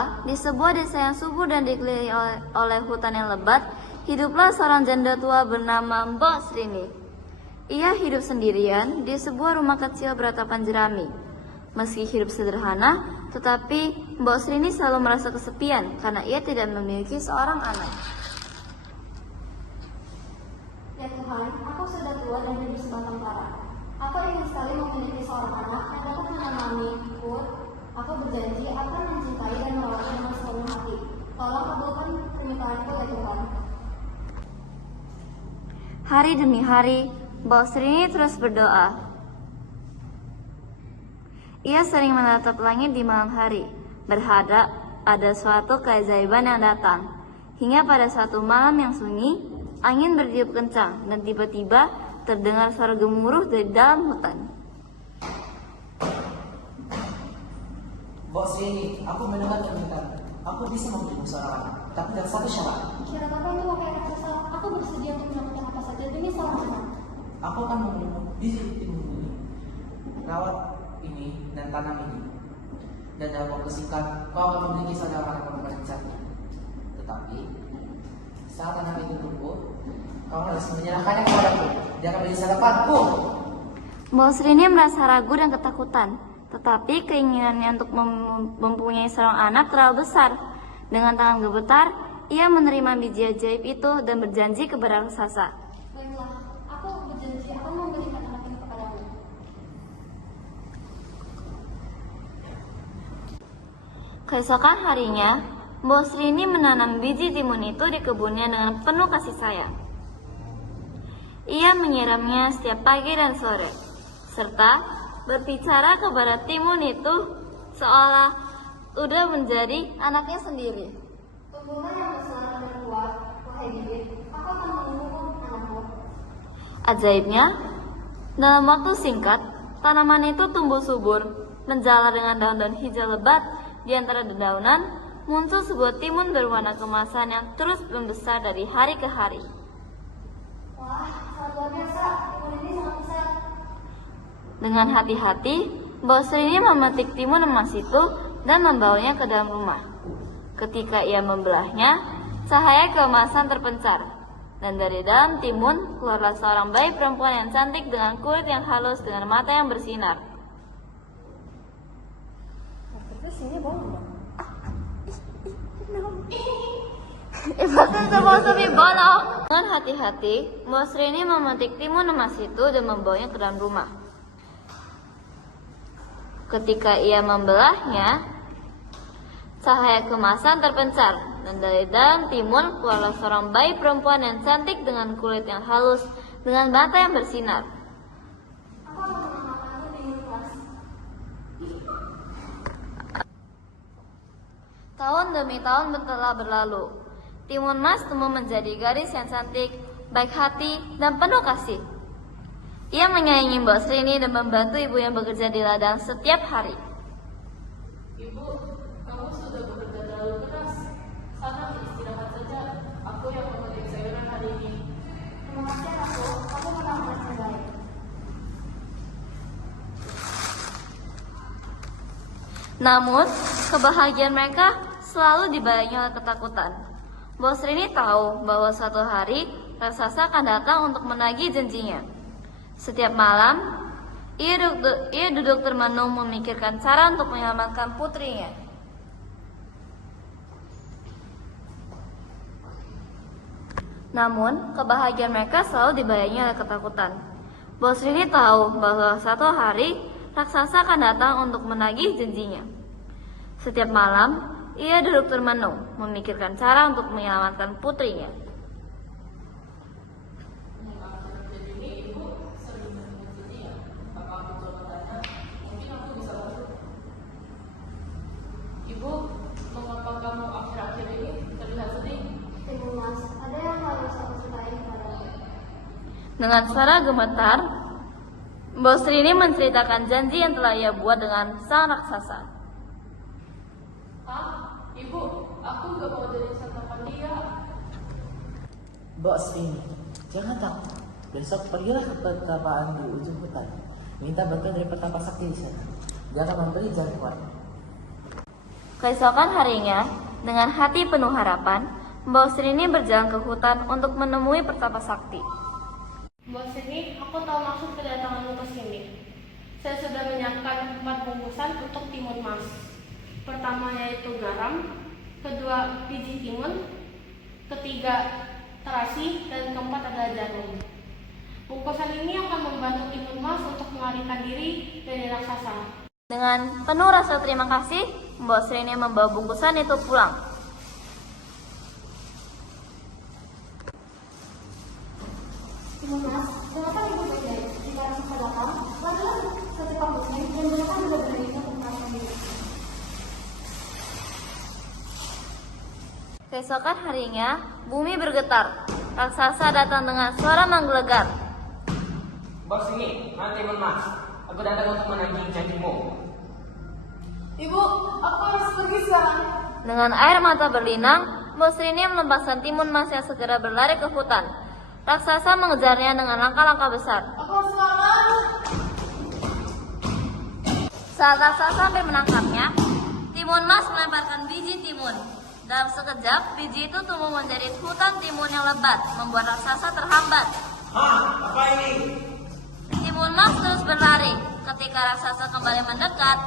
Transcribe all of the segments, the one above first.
maka di sebuah desa yang subur dan dikelilingi oleh hutan yang lebat, hiduplah seorang janda tua bernama Mbok Srini. Ia hidup sendirian di sebuah rumah kecil beratapan jerami. Meski hidup sederhana, tetapi Mbok Srini selalu merasa kesepian karena ia tidak memiliki seorang anak. Ya Tuhan, aku sudah tua dan hidup sebatang kara. Aku ingin sekali memiliki seorang anak yang dapat menemaniku. Aku berjanji akan mencintai dan merawatnya dengan sepenuh hati. Tolong kabulkan permintaanku ya Tuhan. Hari demi hari, Mbok Srini terus berdoa. Ia sering menatap langit di malam hari, berharap ada suatu keajaiban yang datang. Hingga pada suatu malam yang sunyi, angin bertiup kencang dan tiba-tiba terdengar suara gemuruh dari dalam hutan. Mbok Srini, aku mendengar permintaan. Aku bisa memberimu seorang anak, tapi dengan satu syarat. Syarat apa itu wahai raksasa? Aku bersedia untuk melakukan apa saja demi seorang anak. Aku akan memberimu di timun ini, rawat ini dan tanam ini. Dan dalam waktu singkat, kau akan memiliki seorang anak perempuan cantik. Tetapi saat anak itu tumbuh, kau harus menyerahkannya kepadaku. Dia akan menjadi sarapanku. Mbok Srini merasa ragu dan ketakutan, tetapi keinginannya untuk mempunyai seorang anak terlalu besar. Dengan tangan gemetar, ia menerima biji ajaib itu dan berjanji kepada raksasa. Baiklah, aku berjanji akan memberikan anak ini kepadamu. Keesokan harinya, Mbok Srini menanam biji timun itu di kebunnya dengan penuh kasih sayang. Ia menyiramnya setiap pagi dan sore, serta berbicara kepada timun itu seolah udah menjadi anaknya sendiri. Tumbuhlah yang besar dan kuat, wahai bibit. Aku akan menumbuhmu anakmu. Ajaibnya, dalam waktu singkat, tanaman itu tumbuh subur, menjalar dengan daun-daun hijau lebat. Di antara dedaunan, muncul sebuah timun berwarna kemasan yang terus membesar dari hari ke hari. Wah, sangat luar biasa. Timun ini sangat besar. Dengan hati-hati, Mbok Srini memetik timun emas itu dan membawanya ke dalam rumah. Ketika ia membelahnya, cahaya keemasan terpencar, dan dari dalam timun keluarlah seorang bayi perempuan yang cantik dengan kulit yang halus dengan mata yang bersinar. Dengan hati-hati, Mbok Srini memetik timun emas itu dan membawanya ke dalam rumah. Ketika ia membelahnya, cahaya kemasan terpencar, dan dari dalam timun keluarlah seorang bayi perempuan yang cantik dengan kulit yang halus, dengan mata yang bersinar. Aku akan menamakanmu timun emas. Tahun demi tahun telah berlalu. Timun emas tumbuh menjadi gadis yang cantik, baik hati, dan penuh kasih. Ia menyayangi Mbok Srini dan membantu ibu yang bekerja di ladang setiap hari. Ibu, kamu sudah bekerja terlalu keras. Sana istirahat saja. Aku yang memetik sayuran hari ini. Terima kasih Ratu, kamu merawat yang baik. Namun, kebahagiaan mereka selalu dibayangi oleh ketakutan. Mbok Srini tahu bahwa suatu hari raksasa akan datang untuk menagih janjinya. Setiap malam, ia duduk termenung memikirkan cara untuk menyelamatkan putrinya. Namun, kebahagiaan mereka selalu dibayangi oleh ketakutan. Mbok Srini tahu bahwa suatu hari raksasa akan datang untuk menagih janjinya. Setiap malam, ia duduk termenung memikirkan cara untuk menyelamatkan putrinya. Ibu, mengapa kamu akhir-akhir ini terlihat sedih? Timun emas, ada yang harus aku ceritain kepadamu. Dengan suara gemetar, Mbok Srini menceritakan janji yang telah ia buat dengan sang raksasa. Hah? Ibu, aku gak mau jadi santapan dia. Mbok Srini, jangan takut. Besok pergilah ke pertapaan di ujung hutan. Minta bantuan dari petapa sakti di sana. Dia akan memberi jalan keluar. Keesokan harinya, dengan hati penuh harapan, Mbok Srini berjalan ke hutan untuk menemui Pertapa Sakti. Mbok Srini, aku tahu maksud kedatanganmu ke sini. Saya sudah menyiapkan 4 bungkusan untuk timun mas. Pertama yaitu garam, kedua biji timun, ketiga terasi, dan keempat adalah jarum. Bungkusan ini akan membantu timun mas untuk melarikan diri dari raksasa. Dengan penuh rasa terima kasih, Mbok Srini membawa bungkusan itu pulang. Timun mas, gunakan ibu baik-baik. Jika raksasa datang, lakukan secepat mungkin dan gunakan benar-benar itu untuk melarikan diri. Keesokan harinya, bumi bergetar. Raksasa datang dengan suara menggelegar. Bos ini, mana timun mas? Aku datang untuk menagih janjimu. Ibu, aku harus pergi sekarang. Dengan air mata berlinang, Mbok Srini melepaskan timun mas yang segera berlari ke hutan. Raksasa mengejarnya dengan langkah-langkah besar. Aku harus selamat. Saat raksasa hampir menangkapnya, timun mas melemparkan biji timun. Dalam sekejap, biji itu tumbuh menjadi hutan timun yang lebat, membuat raksasa terhambat. Hah, apa ini? Timun mas terus berlari. Ketika raksasa kembali mendekat,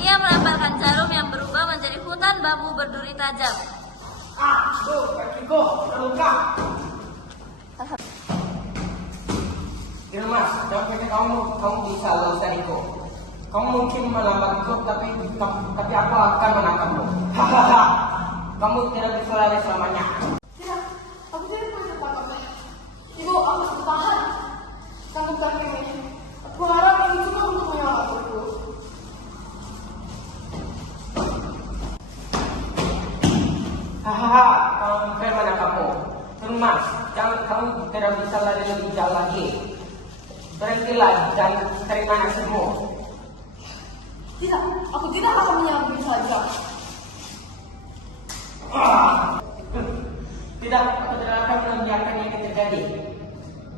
ia melemparkan jarum yang berubah menjadi hutan bambu berduri tajam. Tuh, kakiku, terluka. Timun mas, jangan pikir kamu bisa lolos dariku. Kamu mungkin melambatku, tapi aku akan menangkapmu. Hahaha, kamu tidak bisa lari selamanya. Tidak, aku tidak bisa tertangkap. Ibu, aku harus bertahan. Kamu kaki ini. Aku harap ini cukup untuk menyelamatkanku. Hahaha, kamu keren menangkapmu. Timun mas, kamu tidak bisa lari lebih jauh lagi. Berhentilah dan terima nasibmu. Tidak, aku tidak akan menyerang begitu saja. Tidak, aku tidak akan membiarkan ini terjadi.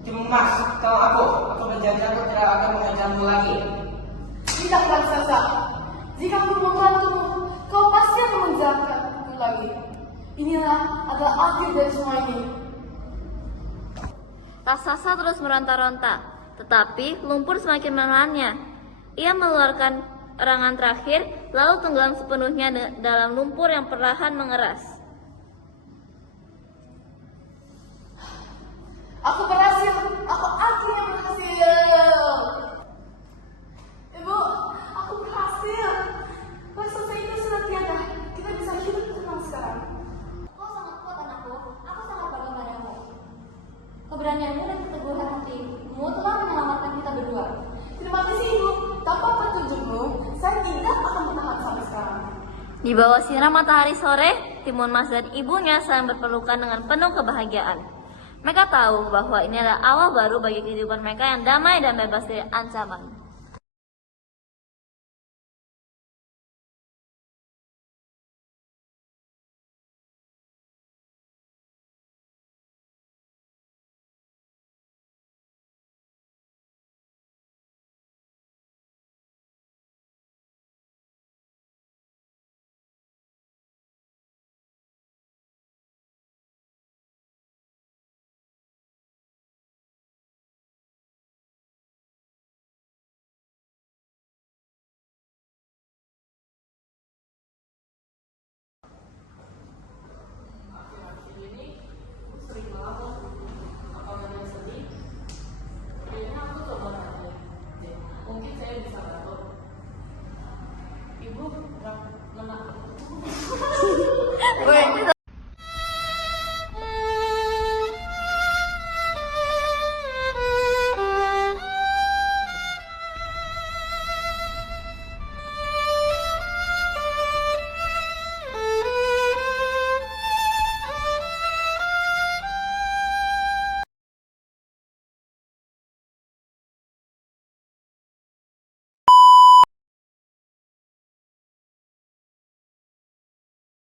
Timun mas, kalau aku berjanji aku tidak akan mengajarmu lagi. Tidak, raksasa. Jika aku membantumu, kau pasti akan menjahatkanku lagi. Inilah adalah akhir dari semua ini. Raksasa terus meronta-ronta, tetapi lumpur semakin menelannya. Ia mengeluarkan erangan terakhir, lalu tenggelam sepenuhnya dalam lumpur yang perlahan mengeras. Aku berhasil. Aku akhirnya berhasil. Ibu, aku berhasil. Raksasa itu sudah tiada. Kita bisa hidup tenang sekarang. Kau sangat kuat anakku, aku sangat bangga padamu. Keberanianmu dan keteguhan hatimu telah menyelamatkan kita berdua. Terima kasih, Ibu. Tanpa petunjukmu, saya tidak akan bertahan sampai sekarang. Di bawah sinar matahari sore, Timun Mas dan ibunya saling berpelukan dengan penuh kebahagiaan. Mereka tahu bahwa ini adalah awal baru bagi kehidupan mereka yang damai dan bebas dari ancaman.